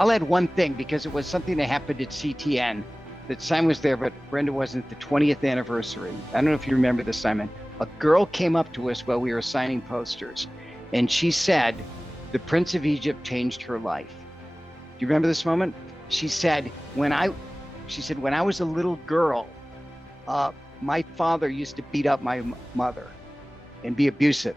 I'll add one thing because it was something that happened at CTN. That Simon was there, but Brenda wasn't. The 20th anniversary. I don't know if you remember this, Simon. A girl came up to us while we were signing posters, and she said, "The Prince of Egypt changed her life." Do you remember this moment? She said, "When I was a little girl, my father used to beat up my mother and be abusive."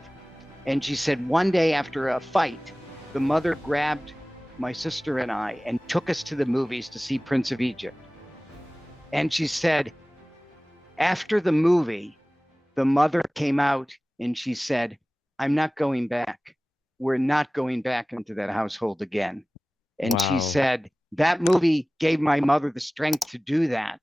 And she said one day after a fight, the mother grabbed my sister and I and took us to the movies to see Prince of Egypt. And she said, after the movie, the mother came out and she said, "I'm not going back. We're not going back into that household again." And she Wow. said, that movie gave my mother the strength to do that.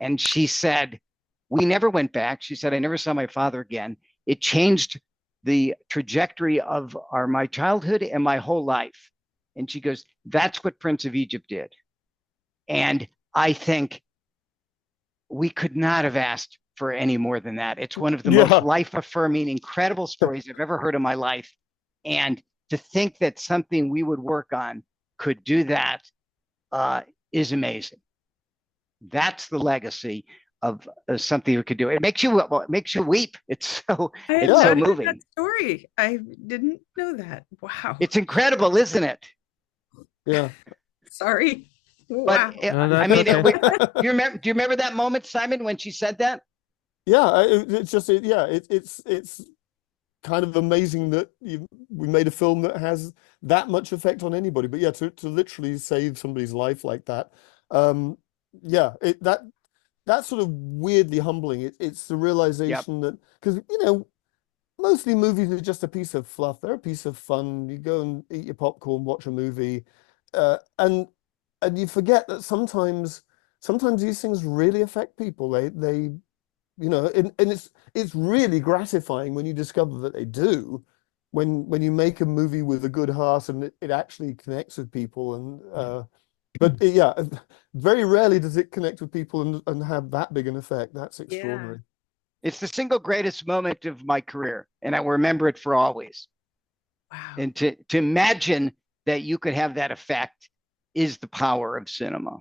And she said, we never went back. She said, I never saw my father again. It changed the trajectory of my childhood and my whole life. And she goes, that's what Prince of Egypt did. And I think we could not have asked for any more than that. It's one of the most life-affirming, incredible stories I've ever heard in my life. And to think that something we would work on could do that is amazing. That's the legacy of something we could do. It makes you weep. It's so moving. That story. I didn't know that. Wow. It's incredible, isn't it? Yeah. Sorry. But wow. I mean, do you remember that moment, Simon, when she said that? Yeah, it's just it's kind of amazing that we made a film that has that much effect on anybody. But yeah, to literally save somebody's life like that, that's sort of weirdly humbling. It's the realization that, because mostly movies are just a piece of fluff. They're a piece of fun. You go and eat your popcorn, watch a movie, and you forget that sometimes these things really affect people. They and it's really gratifying when you discover that they do, when you make a movie with a good heart and it actually connects with people. And but yeah, very rarely does it connect with people and have that big an effect. That's extraordinary. It's the single greatest moment of my career, and I will remember it for always. Wow. And to imagine that you could have that effect is the power of cinema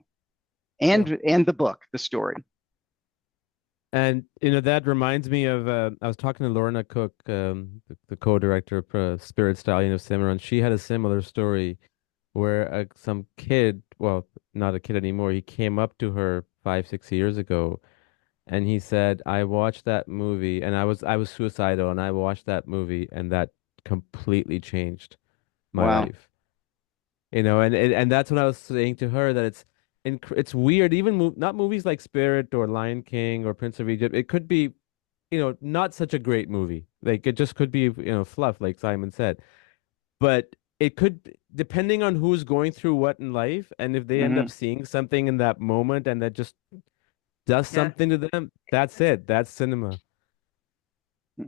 and the book, the story. And that reminds me of I was talking to Lorna Cook, the co-director of Spirit Stallion of Cimarron. She had a similar story where some kid, well, not a kid anymore, he came up to her 5-6 years ago, and he said, "I watched that movie, and I was suicidal, and I watched that movie, and that completely changed my life." And that's what I was saying to her, that it's weird, even not movies like Spirit or Lion King or Prince of Egypt. It could be, not such a great movie. Like, it just could be, fluff, like Simon said. But it could, depending on who's going through what in life, and if they end up seeing something in that moment and that just does something to them, that's it. That's cinema. The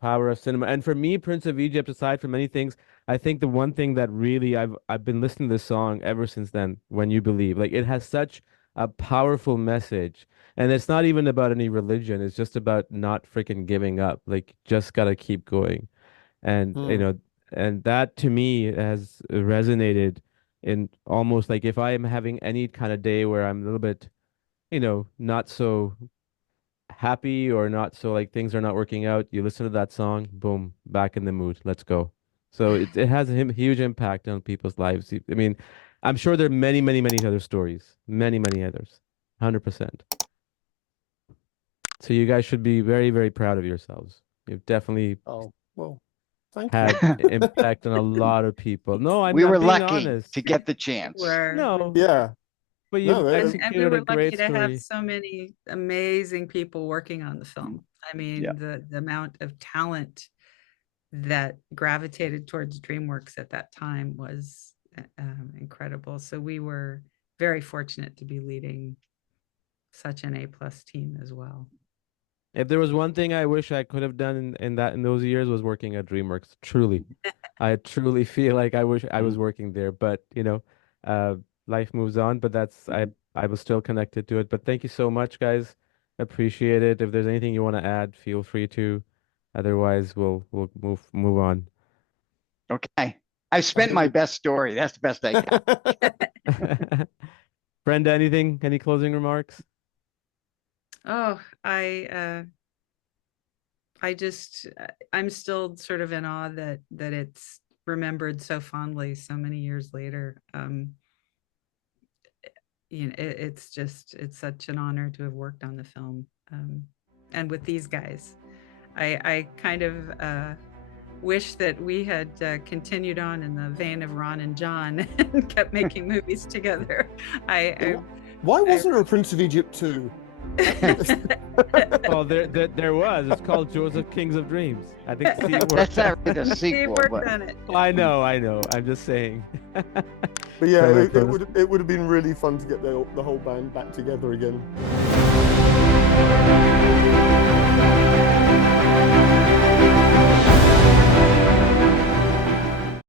power of cinema. And for me, Prince of Egypt, aside from many things, I think the one thing that really I've been listening to this song ever since then, When You Believe. Like, it has such a powerful message. And it's not even about any religion. It's just about not freaking giving up. Like, just gotta keep going. And and that to me has resonated in almost, like, if I am having any kind of day where I'm a little bit, not so happy, or not so, like, things are not working out, you listen to that song, boom, back in the mood, let's go. So it has a huge impact on people's lives. I mean, I'm sure there are many, many, many other stories, many, many others, 100%. So you guys should be very, very proud of yourselves. You've definitely had impact on a lot of people. No, I'm we were being lucky honest to get the chance. No. Yeah. But you've and we executed were a great lucky to story. have so many amazing people working on the film. I mean, the amount of talent that gravitated towards DreamWorks at that time was incredible. So we were very fortunate to be leading such an A+ team as well. If there was one thing I wish I could have done in those years, was working at DreamWorks. Truly. I truly feel like I wish I was working there, but life moves on, but I was still connected to it. But thank you so much, guys. Appreciate it. If there's anything you want to add, feel free to. Otherwise, we'll move on. Okay. I've spent my best story. That's the best I got. Brenda, anything? Any closing remarks? Oh, I'm still sort of in awe that it's remembered so fondly so many years later. It's such an honor to have worked on the film, and with these guys. I kind of wish that we had continued on in the vein of Ron and John and kept making movies together. Why wasn't there a Prince of Egypt 2? Well, there was. It's called Joseph Kings of Dreams. I think Steve worked. That's not really the Steve sequel. worked But... on it. I know. I'm just saying. But yeah, it would have been really fun to get the whole band back together again.